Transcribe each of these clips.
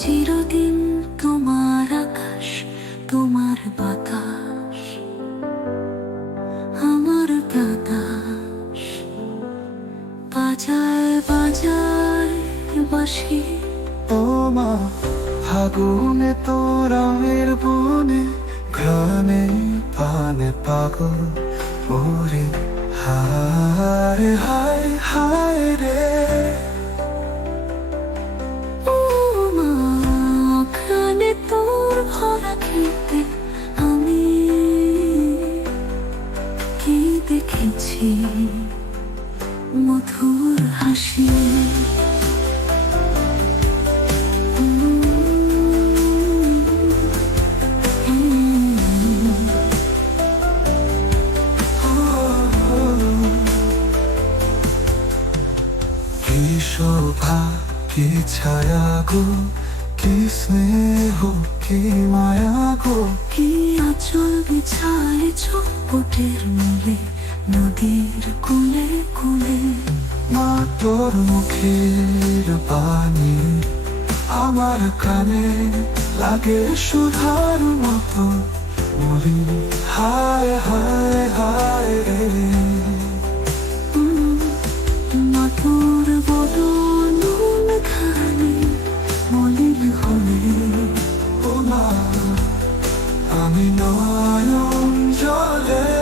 চিরদিন তোমার আকাশ, তোমার বাতাস। আমার প্রকাশ বাজায় বাজায় বাসি ও মা, ফাগুনে তো রামের বনে, ঘ্রাণে পানে পাগল, ওরে হায় হা দেখেছি মধুর হাসি। কি শোভা কি ছায়া গো কি স্নেহ কি মায়া গো। কি আচল বিছায় চোপটের মূলে। নদীর কুলে কুলে মা তোর মুখের বাণী আমার কানে লাগে সুধার মতো মরি হায় হায় হায় রে। মাতুর বদন খানি মলিন হলে ও মা। আমি নয়ন জলে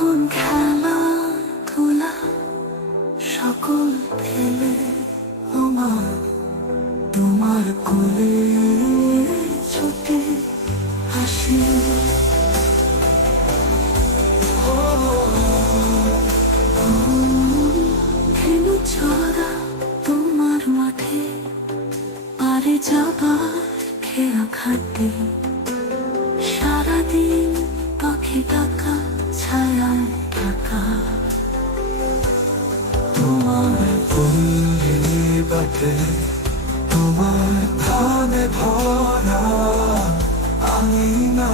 তখন খেলা ধুলা সকল ফেলে তোমার তোমার কোলে ছুটে হাসি ছড়া মাঠে, পারে যাবার খেয়া খাটে। সারাদিন পাখি ডাকা ছায়ায় থাকা তোমার ফুলে বাটে তোমার ধানে ভরা আমি না